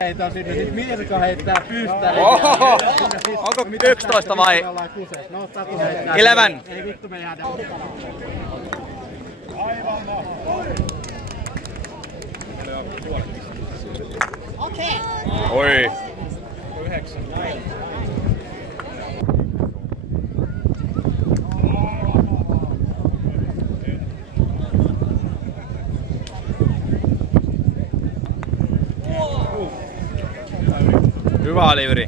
Heitä sinne, sit Mirka heittää pystäriä. Oho! Onko 11 vai? 11. Ei vittu me jäädä. Okei. Oi. 9. Hyvä oli yri.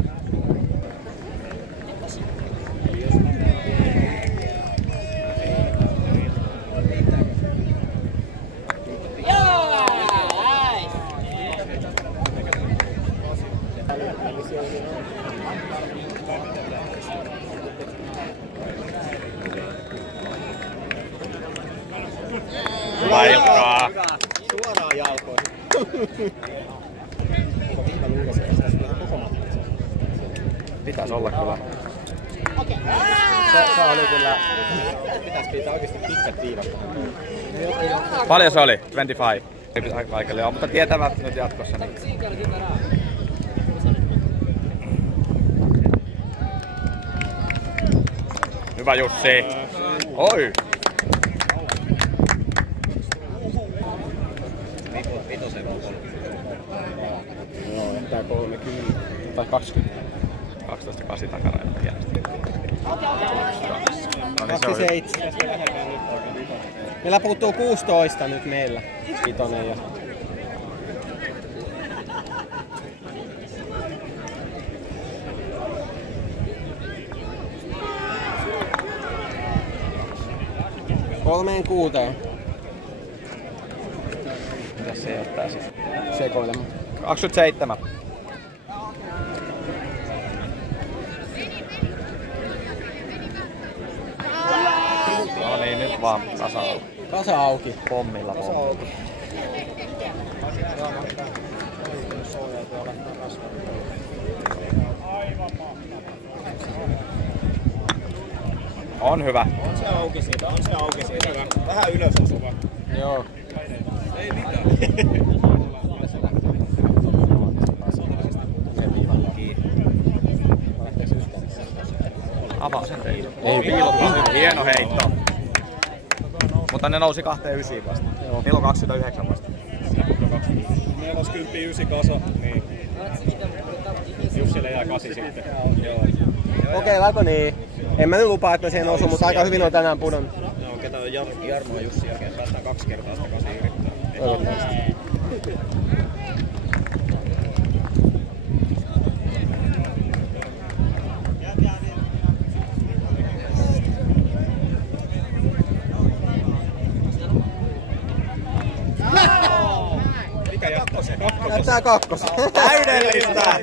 Hyvä Ilkkaa. Suoraan jalkoihin. Pitäis olla kyllä. Se oli kyllä... Pitäis pitää oikeesti pitkät viivat. Paljon se oli? 25. Ei pitää kaikille joo, mutta tietävät nyt jatkossa. Niin. Hyvä Jussi. Oi! Joo, jättää 30 tai 20. 12.8 takaraja hienosti. No niin, se on 27. Meillä puuttuu 16 nyt meillä. Vitonen ja... Kolmeen kuuteen. Mitäs se jättää siis? Sekoilemaan. 27. No niin, nyt vaan kasa auki. Kasa auki. Pommilla Kasa pommi. auki. On hyvä. On se auki siitä, on se auki siitä. Vähän ylös osuva. Joo. Ei mitään. Avaa sen teille. Ei piilottaa. Hieno heitto. Mutta ne nousi 29 vasta. Niillä on 29 vasta. Meillä olisi 10-9 kasa, niin Jussille jää 8 sitten. Kokeillaanko niin? En mä nyt lupaa, että mä siihen osun, mutta aika hyvin on tänään pudonnut. No, ketä on Jarmo ja Jussi jälkeen. Päästään 2 kertaa sitä 8 yrittää. Toivottavasti. Mikä kakkosen? Jättää kakkosen. Täydellistä!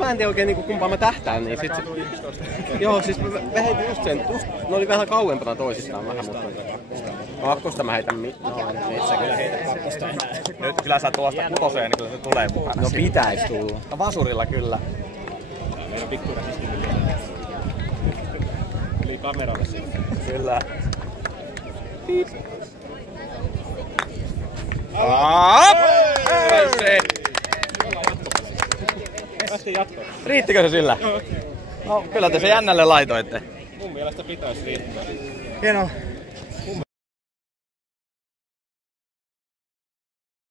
Mä en tiedä oikein niinku kumpaan mä tähtään, niin sit joo, siis mä heitin just sen, ne oli vähän kauempana toisistaan vähän, mutta kakkosta mä heitän mitään. Et sä kyllä heitä kakkosta enää. Nyt kyllä sä tuosta kutoseen, niin kyllä se tulee mukana. No pitäis tulla. No vasurilla kyllä. Meidän pikkurasisti yli kameralle sitten. Kyllä. Se. Päästiin jatkoon. Riittikö se sillä? No, kyllä te se jännälle laitoitte. Mun mielestä pitäisi riittää. Hieno.